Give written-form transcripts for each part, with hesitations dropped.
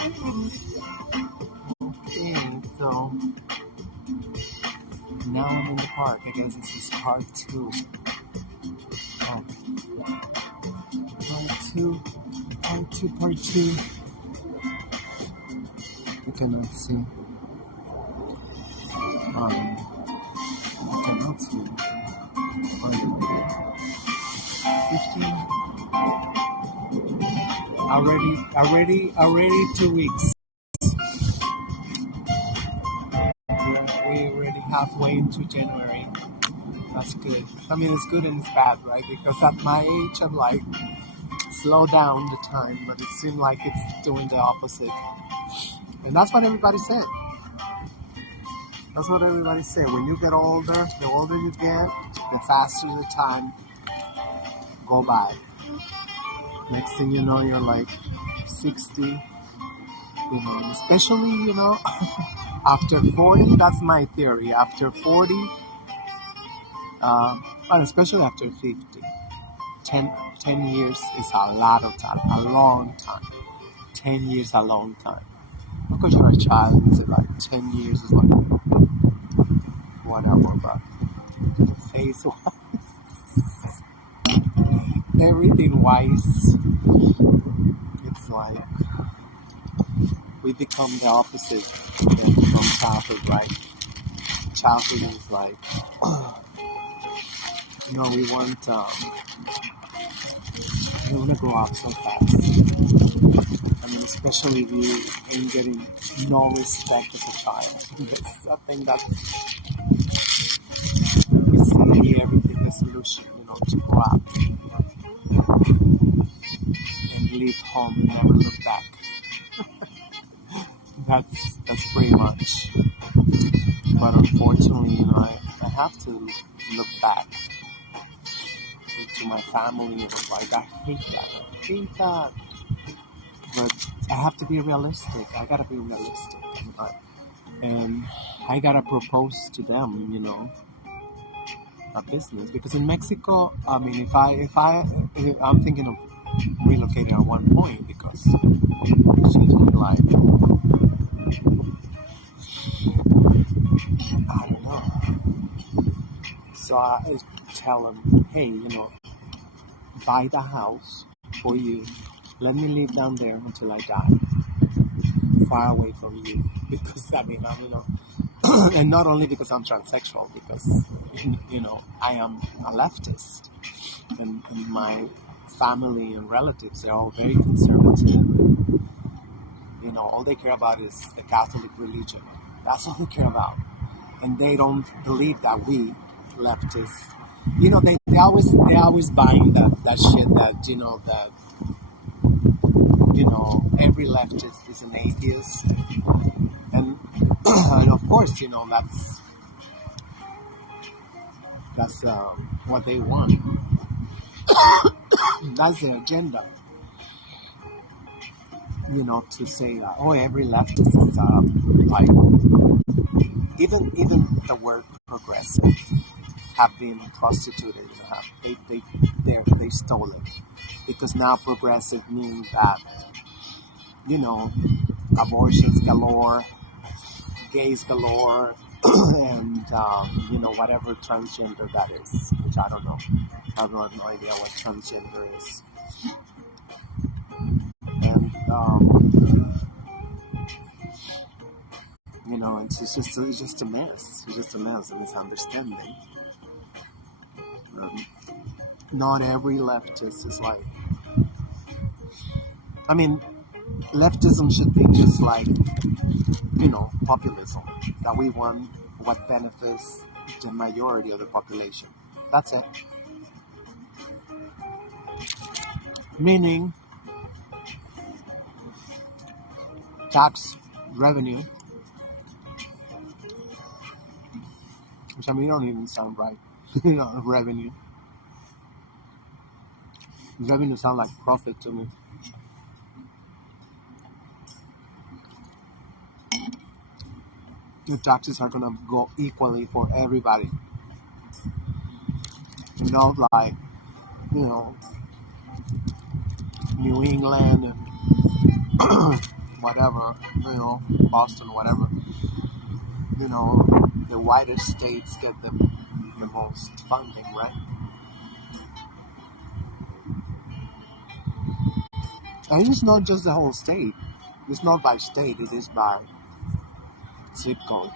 Okay, so now I'm in the park. I guess this is part two. Oh, part two. You cannot see. You cannot see. But 15. Already 2 weeks. We're already halfway into January. That's good. I mean, it's good and it's bad, right? Because at my age, I'm like, slow down the time, but it seemed like it's doing the opposite. And that's what everybody said. That's what everybody said. When you get older, the older you get, the faster the time go by. Next thing you know, you're like 60, especially, after 40, that's my theory. After 40, but especially after 50, 10 years is a lot of time, a long time. 10 years, a long time. Because you're a child, it's like 10 years is like whatever, but face wise, everything wise, it's like we become the opposite from childhood, right? Childhood is like, we want to grow up so fast. I mean, especially if you ain't getting no respect as a child. It's a thing that it's really everything the solution, to grow up and leave home and never look back. That's pretty much. But unfortunately, I have to look back to my family. Like, I hate that. But I have to be realistic. I gotta be realistic. And I gotta propose to them, a business. Because in Mexico, I mean, if I'm thinking of relocating at one point because changing my life. I don't know. So I tell them, hey, buy the house for you. Let me live down there until I die, far away from you. Because I'm, and not only because I'm transsexual, because I am a leftist, and my family and relatives are all very conservative. All they care about is the Catholic religion. That's all they care about, and they don't believe that we leftists. They always buying that shit that every leftist is an atheist, and of course that's what they want. That's the agenda. To say that every leftist is like even the word progressive have been prostituted. They stole it, because now progressive means that abortions galore, gays galore, and whatever transgender that is, which I don't know. I have no idea what transgender is. And it's just a mess. It's just a mess, a misunderstanding. Not every leftist is like. I mean, leftism should be just like populism. That we want what benefits the majority of the population. That's it. Meaning, tax revenue, which I mean, don't even sound right. Revenue. Revenue sound like profit to me. The taxes are gonna go equally for everybody. Not like, New England and whatever, Boston, whatever, the whitest states get the most funding, right? And it's not just the whole state. It's not by state, it is by zip code.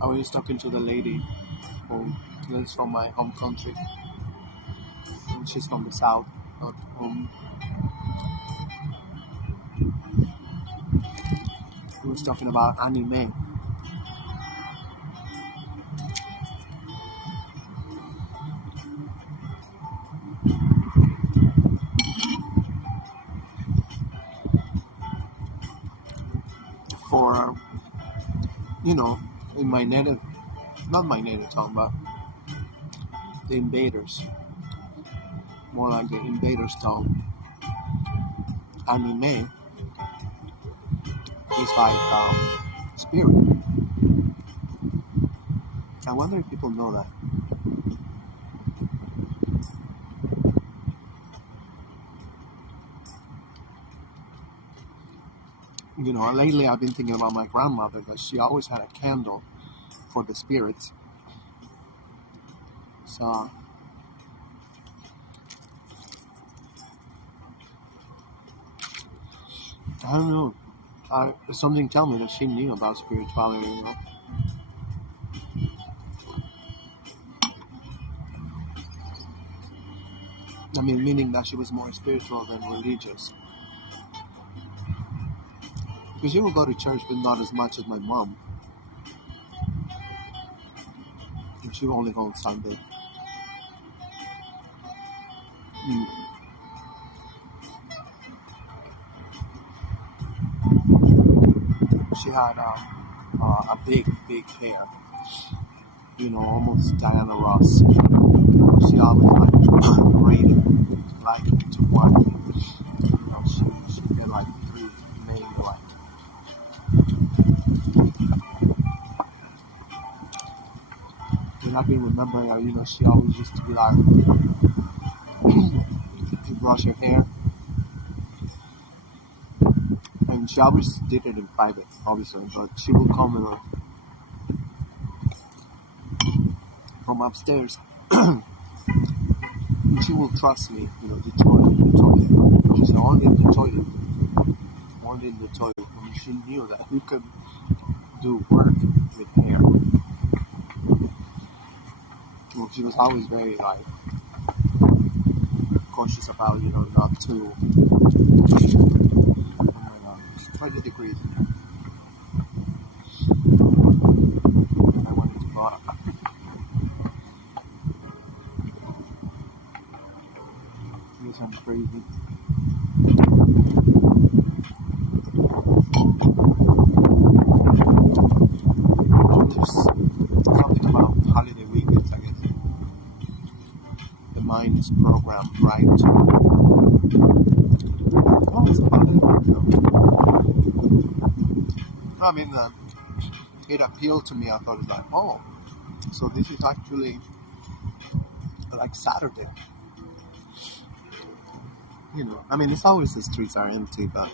I was talking to the lady who is from my home country. She's from the south, but we was talking about anime. For in my native, not my native tongue, but the invaders, more like the invaders' tongue. Anime is like spirit. I wonder if people know that. Lately I've been thinking about my grandmother, that she always had a candle for the spirits. So I don't know. Something tell me that she knew about spirituality. I mean, meaning that she was more spiritual than religious. Because she would go to church, but not as much as my mom. And she would only go on Sunday. She had a big hair. Almost Diana Ross. She always braided like into one. She did like three main And I can remember her, she always used to be like, you brush your hair. And she always did it in private, obviously, but she would come from upstairs. And she will trust me, the toilet. She said, only in the toilet. Only in the toilet. I mean, she knew that we could do work with hair. Well, she was always very, cautious about, not to, 20 degrees. I wanted to bottom. You sound crazy. There's something about holiday weekends, I guess. The mind is programmed right. Oh, it's a holiday weekend. I mean, it appealed to me. I thought it's like, oh, so this is actually like Saturday. I mean, it's always the streets are empty, but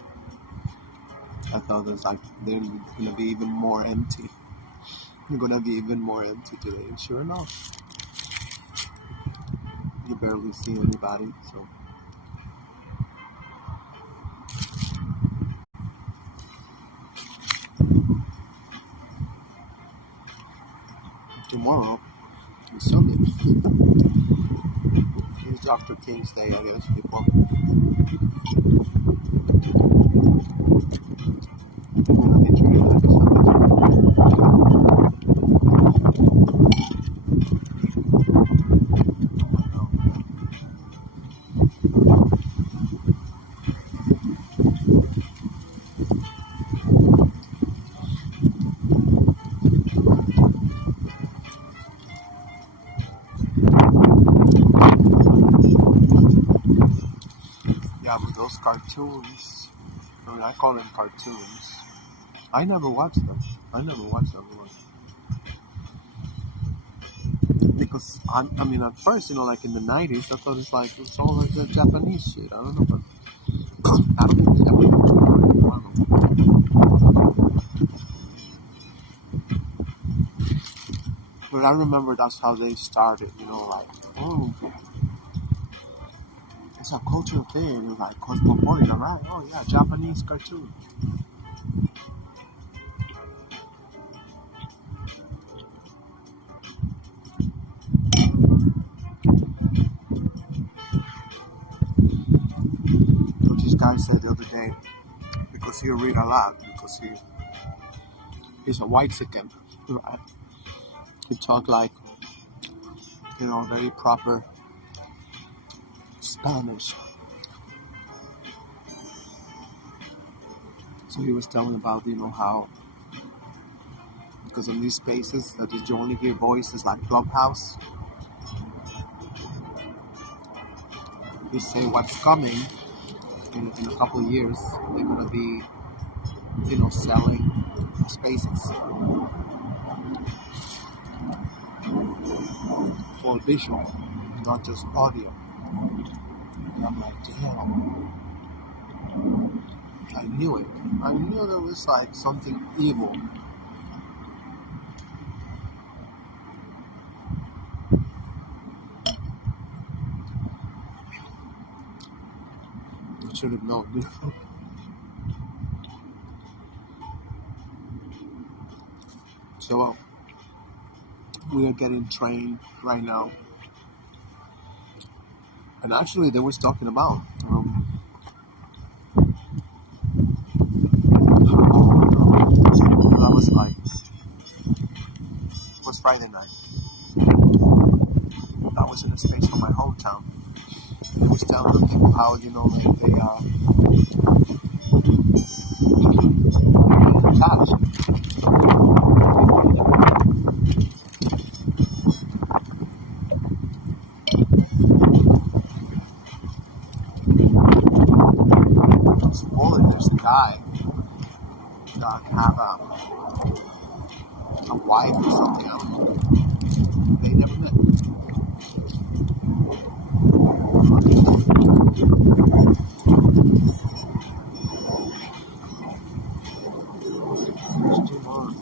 I thought it was like they're gonna be even more empty. They're gonna be even more empty today. And sure enough, you barely see anybody. So tomorrow is Sunday. It's Dr. King's Day, I guess. People. Yeah, with those cartoons, I call them cartoons. I never watched them. I never watched them because I mean, at first, like in the '90s, I thought it's all like the Japanese shit. I don't know, but I don't think it's But I remember that's how they started. Like, oh, it's a cultural thing. It's like cosmopolitan, right? Oh yeah, Japanese cartoon. This guy said the other day because he read a lot because he's a white chicken. Right? He talked like very proper Spanish. So he was telling about how because in these spaces that you only hear voices like Clubhouse. You say what's coming in a couple of years. They're gonna be selling spaces for visual, not just audio. And I'm like, damn, I knew it. I knew there was like something evil. I should have known. So we are getting trained right now. And actually, they was talking about that was like was Friday night. That was in a space from my hometown. I was telling the people how they attached. All of this guy that have a wife or something else. They never met. It's too much.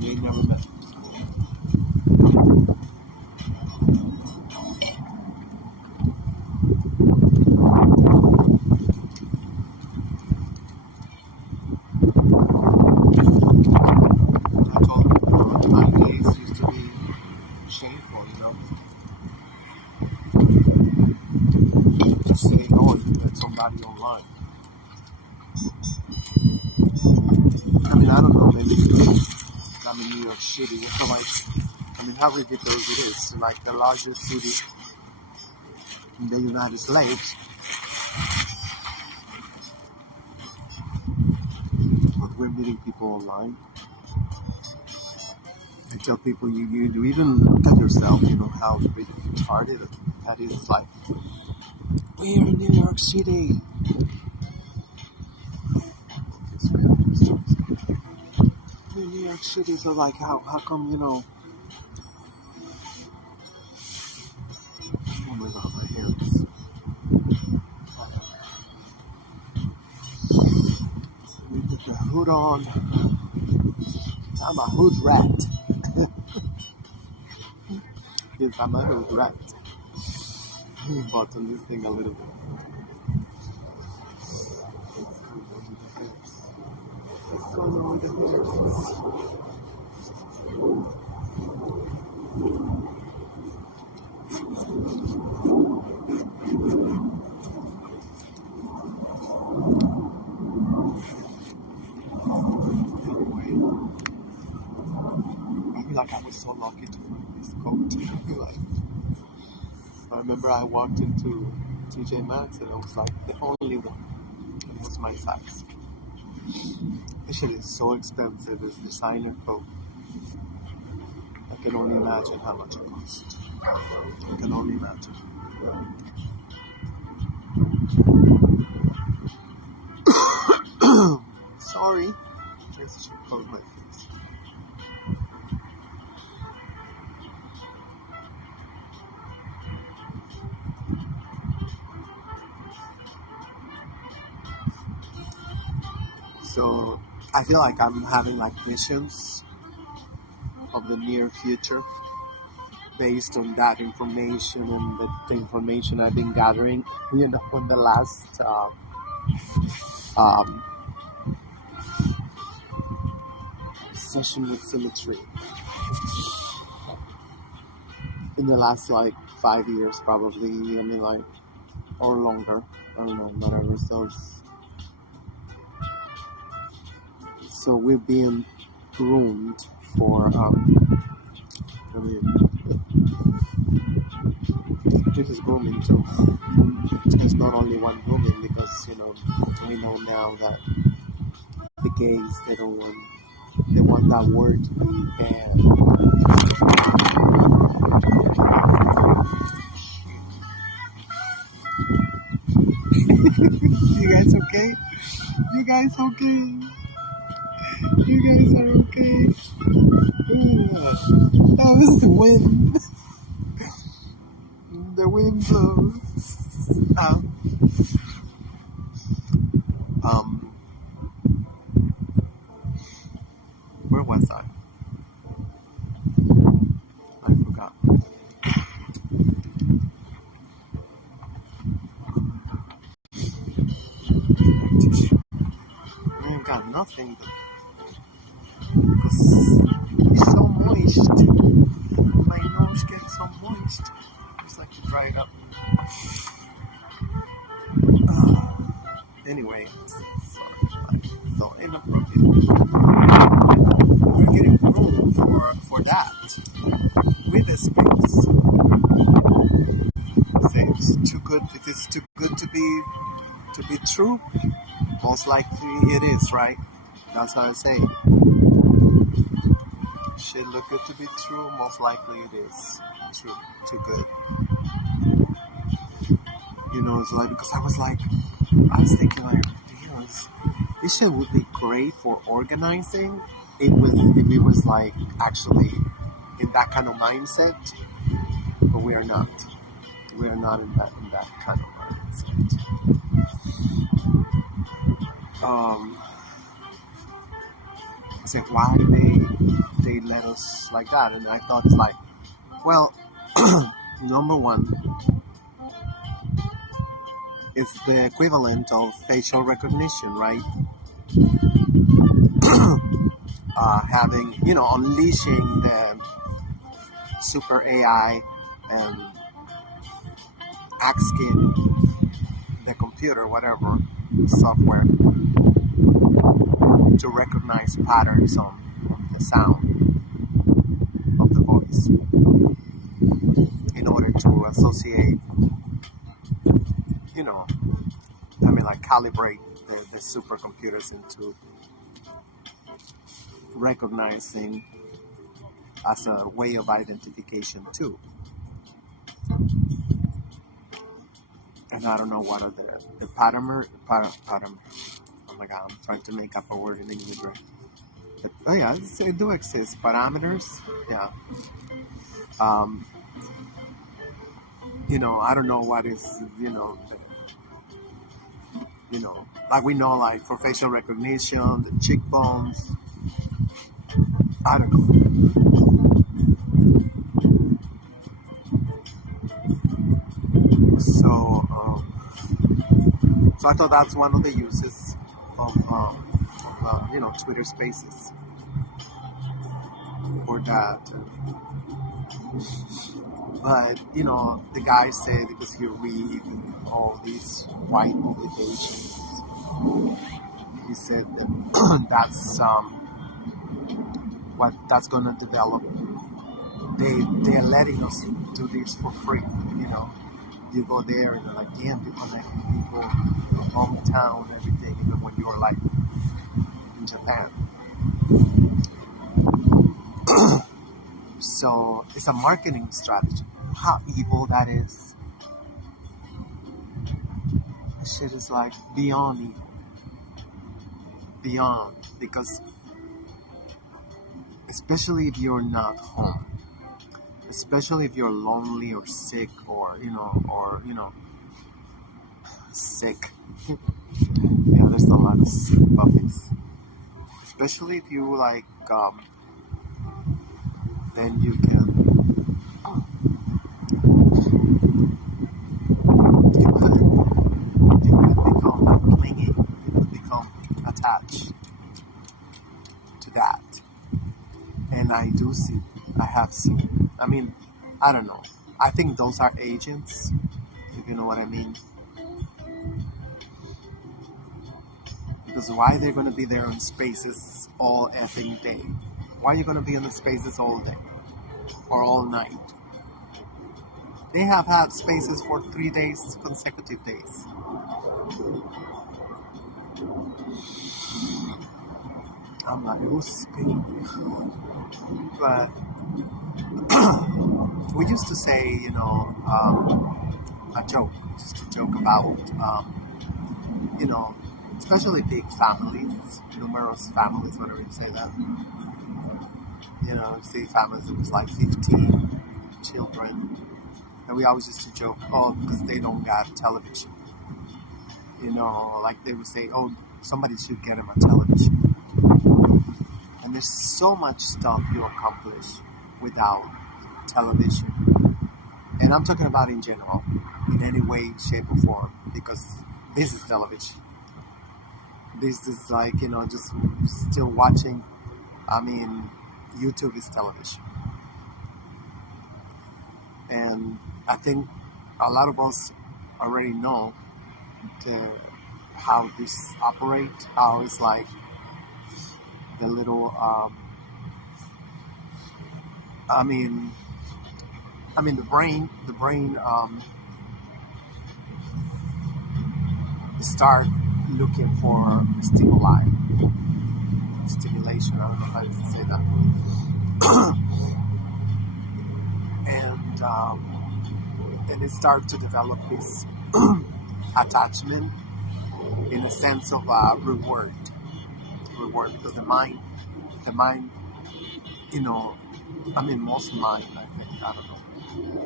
They never met. I told them my days used to be shameful, just saying, oh, you met somebody online. I mean, I don't know, maybe I'm in New York City, so how ridiculous it is. Like the largest city in the United States, but we're meeting people online. I tell people you do even look at yourself, how really retarded that is. It's like, we're in New York City. We're in New York City, so like, how come, oh my God, my hair is... Let me put the hood on. I'm a hood rat. Yes, I'm a hood rat. Let me button this thing a little bit. What's going on with the hair? Like I was so lucky to find this coat. Like, I remember I walked into TJ Maxx and it was like the only one. It was my size. Actually, it's so expensive. It's designer coat. I can only imagine how much it costs. I can only imagine. close my face. So I feel like I'm having like visions of the near future based on that information and the information I've been gathering, in the last um, session with Symmetry. In the last like 5 years, probably. I mean, like, or longer. I don't know, whatever. So we're being groomed for. I mean, this is grooming too. It's not only one grooming because we know now that the gays they want that word to be banned. You guys okay? You guys okay? You guys are okay? Oh, this is the wind. The wind blows. Where was I? I forgot. I ain't got nothing because it's so moist. My nose gets so moist. Just like to dry it up. Anyway, sorry. So inappropriate. We're getting room for that with the space. It's too good. If it's too good to be true, most likely it is, right? That's how I say it. Should look good to be true, most likely it is true. Too good. It's like, because I was thinking like, this shit would be great for organizing. If it was like actually in that kind of mindset, but we are not. We are not in that kind of mindset. I said, why they let us like that? And I thought it's like, well, number one, it's the equivalent of facial recognition, right? Having, unleashing the super AI and asking the computer, whatever software, to recognize patterns on the sound of the voice in order to associate, calibrate the supercomputers into recognizing as a way of identification too. And I don't know what are the pattern. Oh my god, I'm trying to make up a word in English. Oh yeah, it do exist. Parameters, yeah. I don't know what is, like we know, like for facial recognition, the cheekbones. I don't know. So I thought that's one of the uses of Twitter Spaces for that. But the guy said, because he read all these white publications, he said that that's what that's gonna develop. They're letting us do this for free. You go there and they're like, damn, you're connecting people, your hometown, everything, even when you're like in Japan. So it's a marketing strategy. How evil that is. This shit is like beyond evil. Beyond. Because especially if you're not home, especially if you're lonely or sick or sick. There's a lot of sick puppies. Especially if you like, then you can become like clingy. You could become attached to that. And I have seen. I mean, I don't know. I think those are agents, if you know what I mean. Because why they're going to be there on Spaces all effing day? Why are you going to be in the Spaces all day or all night? They have had Spaces for 3 days, consecutive days. I'm like, who's paying? But we used to say, a joke, just to joke about, especially big families, numerous families, whenever you say that. Say families, it was like 15 children. And we always used to joke, because they don't got television. Like they would say, somebody should get them a television. And there's so much stuff you accomplish without television. And I'm talking about in general, in any way, shape, or form, because this is television. This is like, just still watching. I mean, YouTube is television. And I think a lot of us already know how this operates, how it's like the little, the brain start looking for stimulation, I don't know how to say that. And it starts to develop this attachment in a sense of reward, because the mind, most mind, I think, I don't know,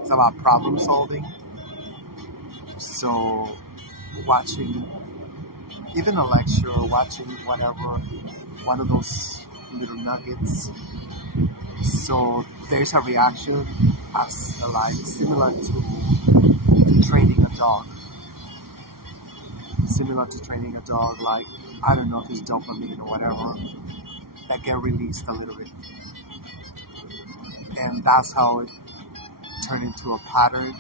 it's about problem solving. So watching even a lecture or watching whatever, one of those little nuggets, so there's a reaction as like similar to training a dog. Like, I don't know if it's dopamine or whatever, that get released a little bit. And that's how it turned into a pattern.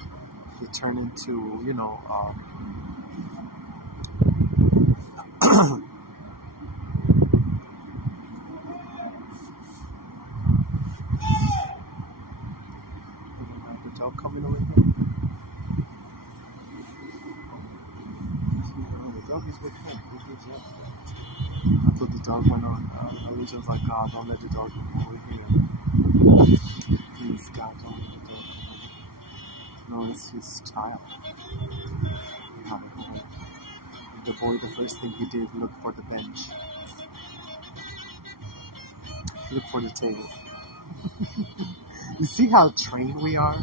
It turned into, the dog coming over here. The dog is with him. I thought the dog went on. I was just like, God, don't let the dog come over here. Please, God, don't let the dog come over. No, it's his child. The boy, the first thing he did, look for the bench. Look for the table. You see how trained we are?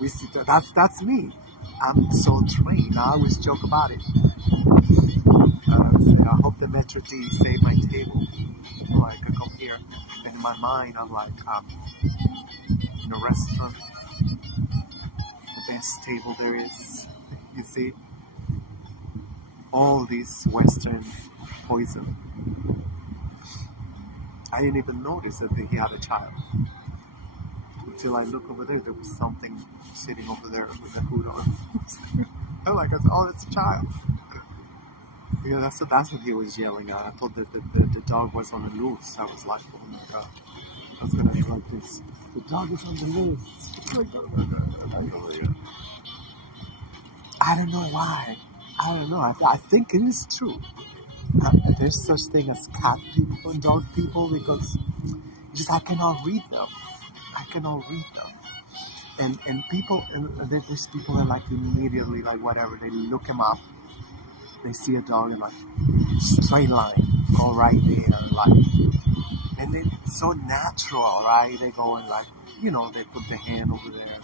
We see that's me. I'm so trained. I always joke about it. I hope the Metro D saved my table. I could come here. And in my mind, I'm like, in a restaurant, the best table there is. You see? All this Western poison. I didn't even notice that he had a child. Until I look over there was something sitting over there with a hood on. I'm like, it's a child. That's what he was yelling at. I thought that the dog was on the loose. I was like, oh my God. I was going to be like this. The dog is on the loose. I don't know why. I don't know. I think it is true. There's such thing as cat people and dog people, because I cannot read them. And people, and there's people that like immediately, like whatever, they look him up. They see a dog and like straight line, go right there, like And it's so natural, right? They go and like, they put the hand over there,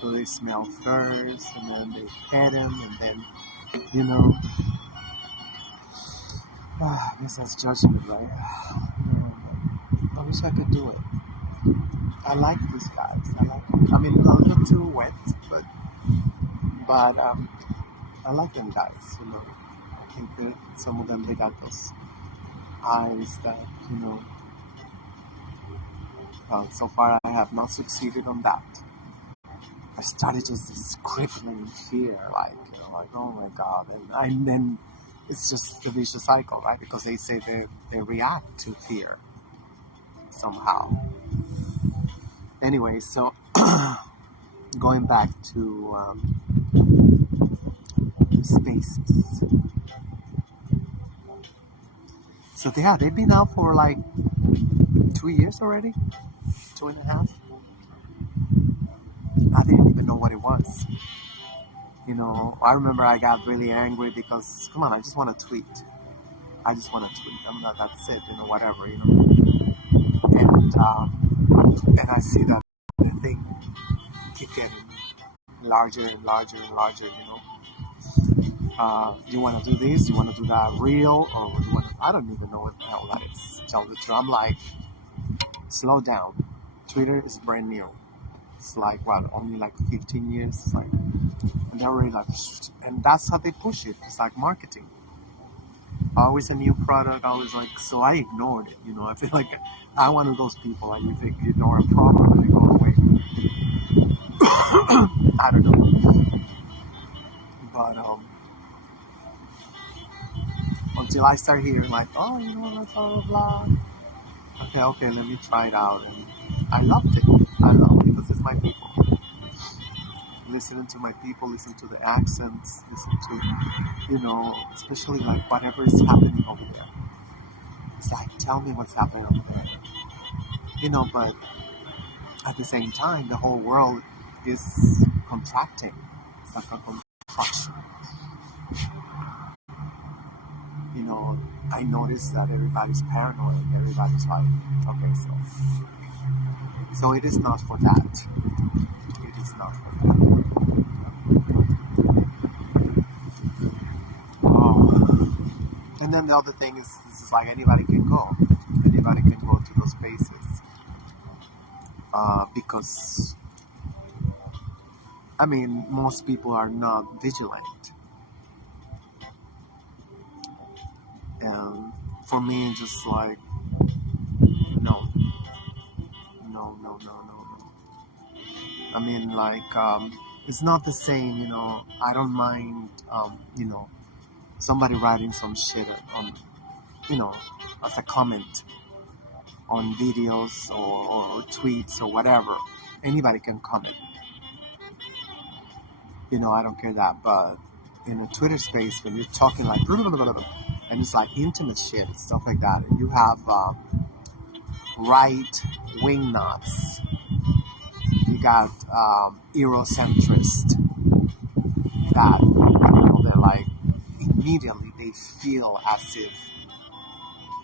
so they smell first, and then they pet him, and then, you know, I guess that's judgment, right? I wish I could do it. I like these guys. I like them. I mean, a little too wet, but I like them guys. I think that some of them they got those eyes that so far I have not succeeded on that. I started just this crippling fear, like oh my god, and then it's just the vicious cycle, right? Because they say they react to fear somehow. Anyway, so going back to spaces. So yeah, they've been out for like 2 years already, 2.5. I didn't even know what it was. I remember I got really angry because, come on, I just want to tweet. I just want to tweet. I'm not, that's it, whatever, And I see that the thing keep getting larger and larger and larger, You want to do this, you want to do that real, or you want to, I don't even know what the hell that is. Tell the truth. I'm like, slow down. Twitter is brand new. It's like, only like 15 years? It's like, and they're already like, and that's how they push it. It's like marketing. Always a new product, always like, so I ignored it, I feel like I'm one of those people, like, you think you ignore a problem and they go away. I don't know. But, until I start hearing like, oh, blah, blah, blah. Okay, let me try it out. And I loved it. I love it because it's my people. Listening to my people, listen to the accents, listen to, especially like whatever is happening over there. It's like, tell me what's happening over there. But at the same time, the whole world is contracting. It's like a contraction. I noticed that everybody's paranoid. Everybody's like, okay, so it is not for that. It is not for that. And then the other thing is, this is like anybody can go. Anybody can go to those spaces. Because, I mean, most people are not vigilant. And for me, just like, no. I mean, like, it's not the same, I don't mind, somebody writing some shit on, as a comment on videos or tweets or whatever. Anybody can comment. I don't care that. But in a Twitter space, when you're talking like, and it's like intimate shit and stuff like that, and you have right-wing nuts, you got Eurocentrists that, they're like, immediately they feel as if,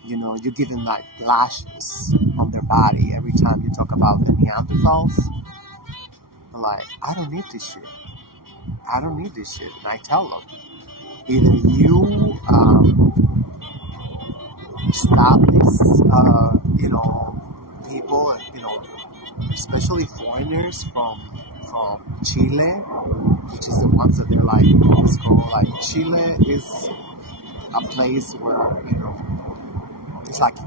you're giving like lashes on their body every time you talk about the Neanderthals. They're like, I don't need this shit. And I tell them, either you stop these, people, especially foreigners from Chile, which is the ones that they're like, let's go, like, Chile is a place where, it's like, I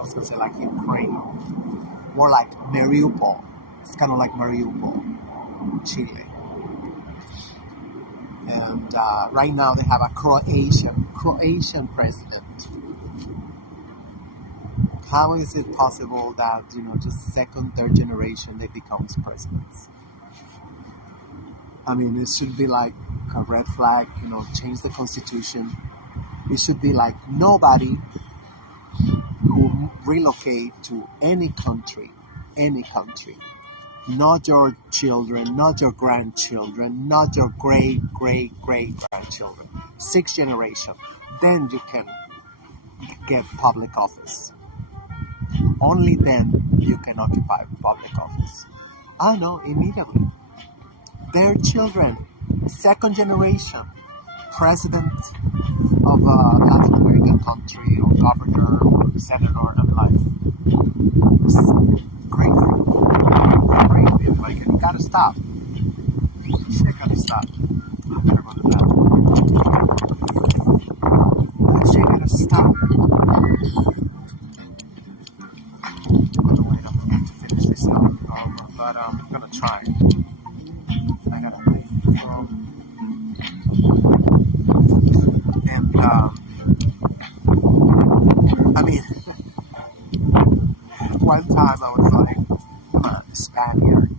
was gonna say like Ukraine, more like Mariupol. It's kind of like Mariupol, Chile. And right now they have a Croatian president. How is it possible that, just second, third generation, they become presidents? I mean, it should be like a red flag, change the constitution. It should be like nobody who relocate to any country, not your children, not your grandchildren, not your great grandchildren, 6th generation, then you can get public office. Only then you can occupy public office. Oh no, immediately. Their children, second generation, president of a Latin American country or governor or senator. I'm like, it's crazy. Crazy. Like, you gotta stop. Shit gotta stop. I gotta go to that. Shit gotta stop. Wait, I'm gonna have to finish this up. But I'm gonna try. I gotta think. And I mean, one time I was like, I'm a Spaniard.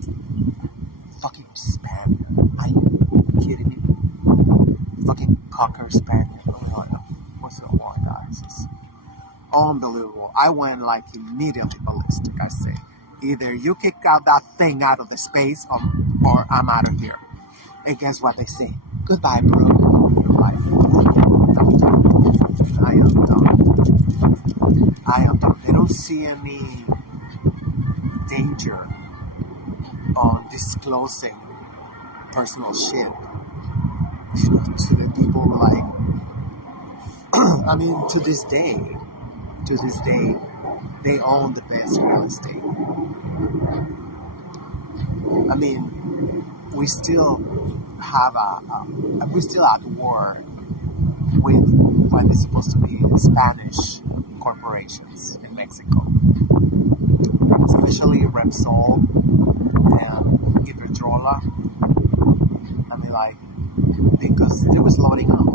Fucking Spaniard. Are you kidding me? Fucking cocker Spaniard. Oh no. What's the one, guys? It's unbelievable. I went like immediately ballistic. I say, either you kick out that thing out of the space or I'm out of here. And guess what they say? Goodbye, bro. Goodbye. I am done. I am done. I don't see any danger on disclosing personal shit to the people like, I mean, to this day, they own the best real estate. I mean, we still have we're still at war with what is supposed to be Spanish corporations in Mexico, especially Repsol and Iberdrola. I mean, like, because they was loading up.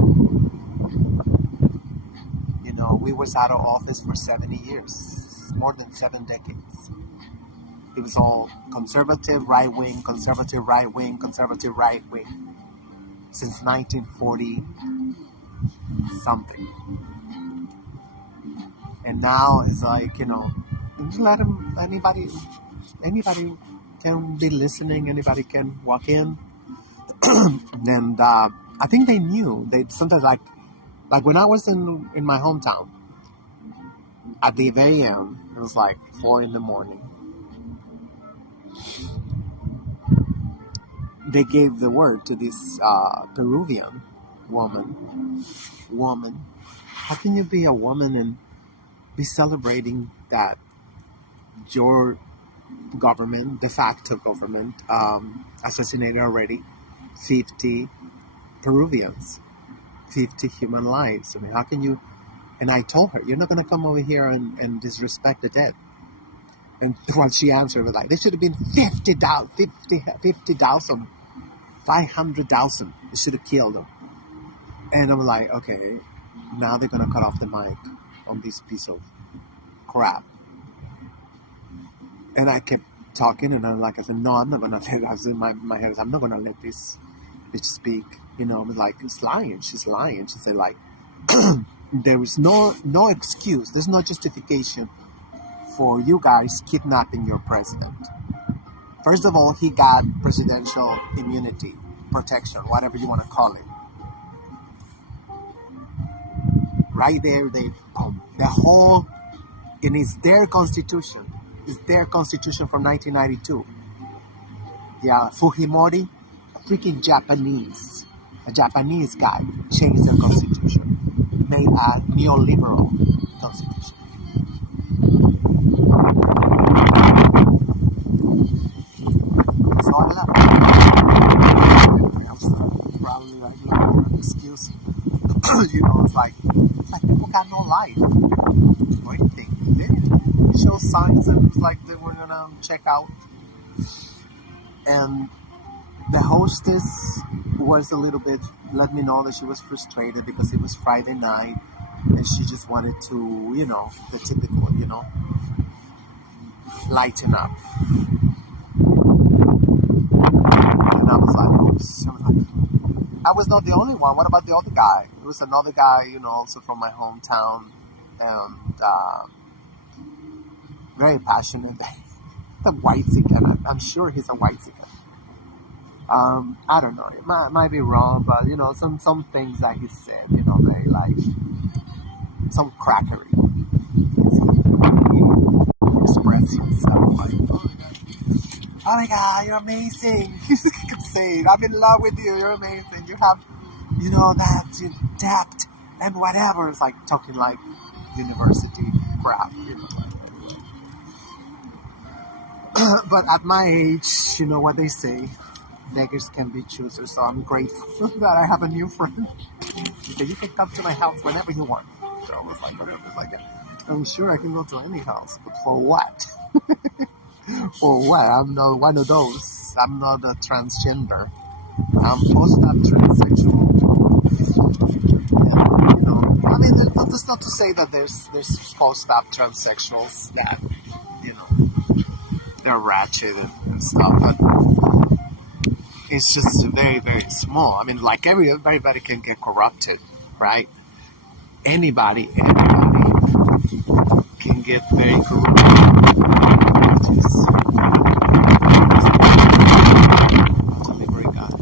You know, we was out of office for 70 years, more than 7 decades. It was all conservative right wing, conservative right wing, conservative right wing since 1940 something. And now it's like, you know, just let them, anybody can be listening, anybody can walk in. And I think they knew. They sometimes like when I was in my hometown, at the very end, it was like 4 a.m. They gave the word to this Peruvian woman. How can you be a woman and be celebrating that your government, de facto government, assassinated already 50 Peruvians, 50 human lives? I mean, how can you? And I told her, you're not going to come over here and disrespect the dead. And what she answered was like, there should have been 50,000, 500,000. They should have killed them. And I'm like, okay, now they're going to cut off the mic on this piece of crap. And I kept talking, and I'm like, I said, no, I'm not going to let it. I was in my head, I'm not going to let this bitch speak. You know, I was like, it's lying. She's lying. She said, like, there is no excuse. There's no justification for you guys kidnapping your president. First of all, he got presidential immunity, protection, whatever you want to call it. Right there, and it's their constitution. It's their constitution from 1992. Yeah, Fujimori, a Japanese guy, changed their constitution, made a neoliberal constitution. So I left. I'm probably like looking for an excuse. You know, it's like people got no life or anything. They didn't show signs that it was like they were gonna check out. And the hostess was a little bit, let me know that she was frustrated because it was Friday night and she just wanted to, you know, the typical, you know, lighten up. And I was like, oops. I was not the only one. What about the other guy? There was another guy, you know, also from my hometown, and very passionate. The white-zican. I'm sure he's a white-zican. I don't know. It might be wrong, but you know, some things that he said, you know, very like some crackery, express yourself like, oh my god, you're amazing. You can say it. I'm in love with you. You're amazing. You have, that depth and whatever. It's like talking like university crap. But at my age, you know what they say, beggars can be choosers. So I'm grateful that I have a new friend. So you can come to my house whenever you want. So I was like, I'm sure I can go to any house, but for what? For what? I'm not one of those. I'm not a transgender. I'm post-op transsexual. I mean, that's not to say that there's post-op transsexuals that, they're ratchet and stuff, but it's just very, very small. I mean, like everybody can get corrupted, right? Anybody can get very corrupted. Let me break up.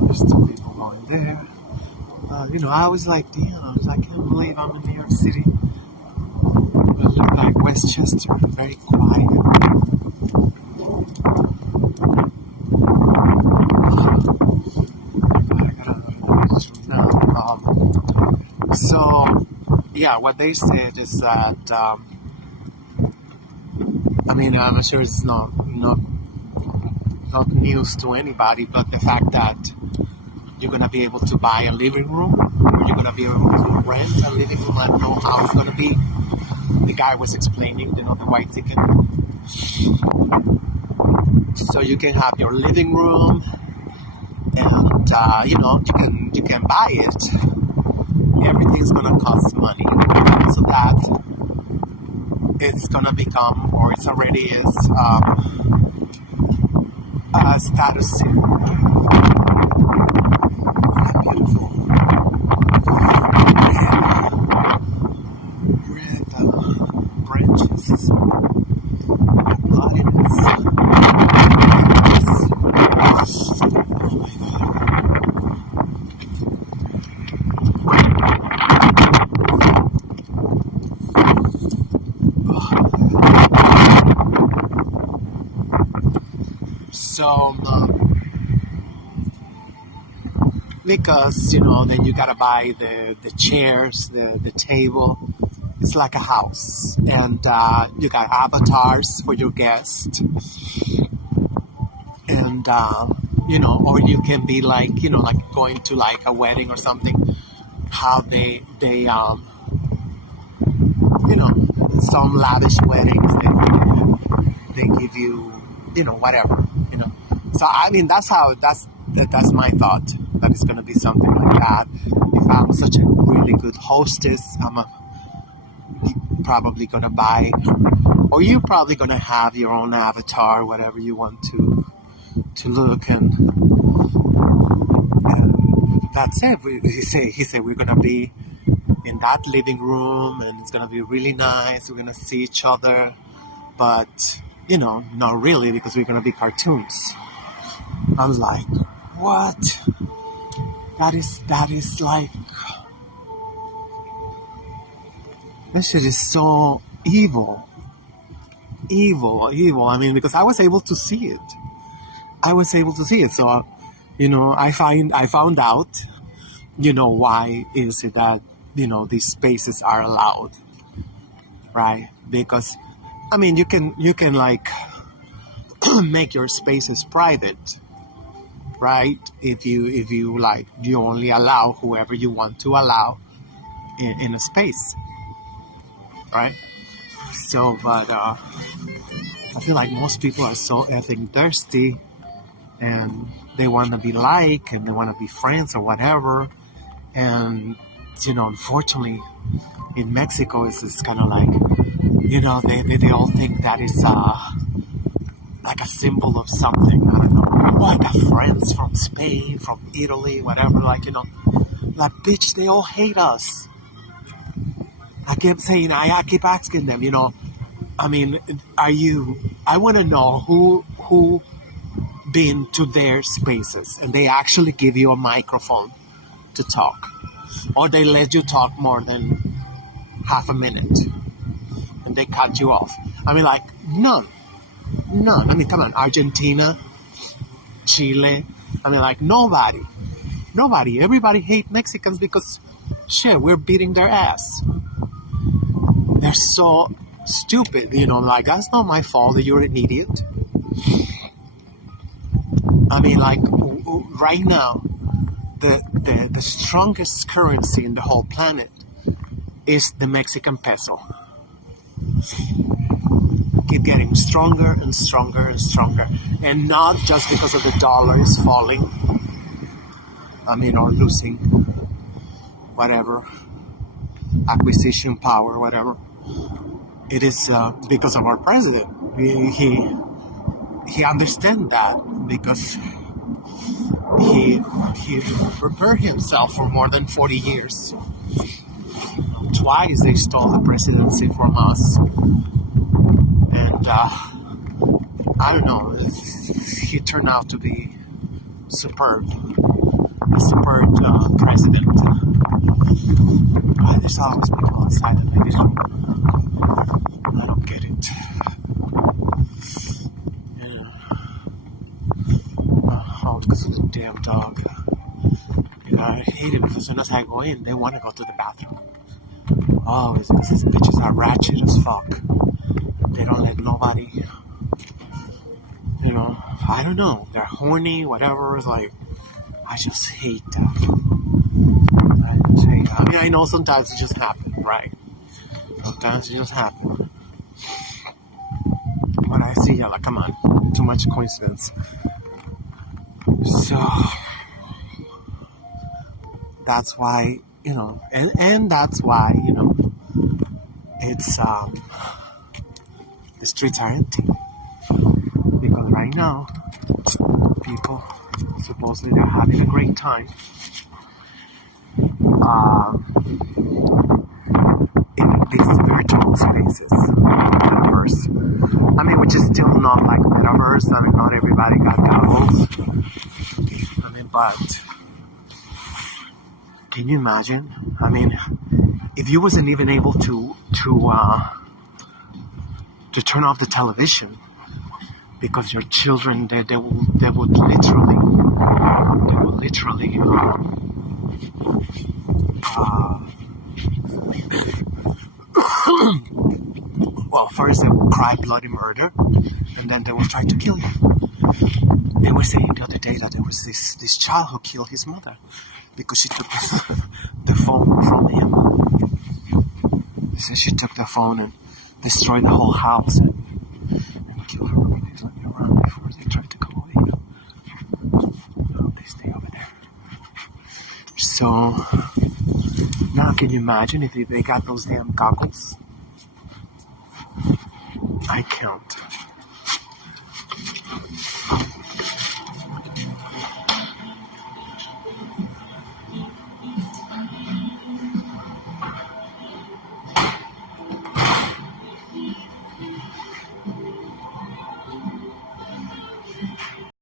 There's two people going there. I was like, damn, I can't believe I'm in New York City. It looked like Westchester, very quiet. So, yeah, what they said is that, I'm sure it's not news to anybody, but the fact that you're going to be able to buy a living room, or you're going to be able to rent a living room. I don't know how it's going to be. The guy was explaining, the white ticket. So you can have your living room, and you can buy it. Everything's going to cost money, so that it's going to become, or it already is, a status symbol. Beautiful. Red branches. Audience. So, because, then you gotta buy the chairs, the table. It's like a house. And you got avatars for your guests. And, or you can be like, like going to like a wedding or something. How they some lavish weddings, they give you, whatever, So, that's my thought, that it's going to be something like that. If I'm such a really good hostess, I'm probably going to buy, or you're probably going to have your own avatar, whatever you want to look, and that's it. He said we're going to be in that living room, and it's going to be really nice. We're going to see each other, but, not really, because we're going to be cartoons. I was like, what? That is like, this shit is so evil. Evil. Because I was able to see it. So, I found out, why is it that, these spaces are allowed, right? Because, you can like make your spaces private, right? If you like, you only allow whoever you want to allow in a space, right? So, but I feel like most people are so effing thirsty, and they want to be like, and they want to be friends or whatever, and unfortunately, in Mexico, it's kind of like, they all think that is like a symbol of something. I don't know. Oh, I got friends from Spain, from Italy, whatever. Like, like, bitch, they all hate us. I keep saying, I keep asking them, I mean, I want to know who been to their spaces and they actually give you a microphone to talk, or they let you talk more than half a minute and they cut you off. I mean, like, none. I mean, come on, Argentina, Chile. I mean, like, nobody. Everybody hate Mexicans because, shit, we're beating their ass. They're so stupid, like, that's not my fault that you're an idiot. I mean, like, right now, the strongest currency in the whole planet is the Mexican peso. Keep getting stronger and stronger and stronger. And not just because of the dollar is falling, I mean, or losing whatever, acquisition power, whatever. It is because of our president. He understands that because he prepared himself for more than 40 years. Twice they stole the presidency from us. And I don't know, he turned out to be superb. A superb president. There's always people outside of it. I don't get it. Oh, because of the damn dog. I hate it because as soon as I go in, they want to go to the bathroom. Oh, it's because these bitches are ratchet as fuck. They don't let nobody, I don't know. They're horny, whatever. It's like, I just hate that. I mean, I know sometimes it just happens, right? Sometimes it just happens. But I see, like, come on, too much coincidence. So, that's why, and that's why, it's, the streets are empty. Because right now, people supposedly they're having a great time. In these virtual spaces, metaverse. I mean, which is still not like metaverse. I mean, not everybody got goggles. I mean, but can you imagine? I mean, if you wasn't even able to turn off the television because your children they would literally well, first they would cry bloody murder, and then they would try to kill you. They were saying the other day that there was this child who killed his mother because she took the phone from him. They said she took the phone and destroyed the whole house and killed her when they turned around before they tried to go away. No, they stay over there. So now can you imagine if they got those damn goggles? I can't.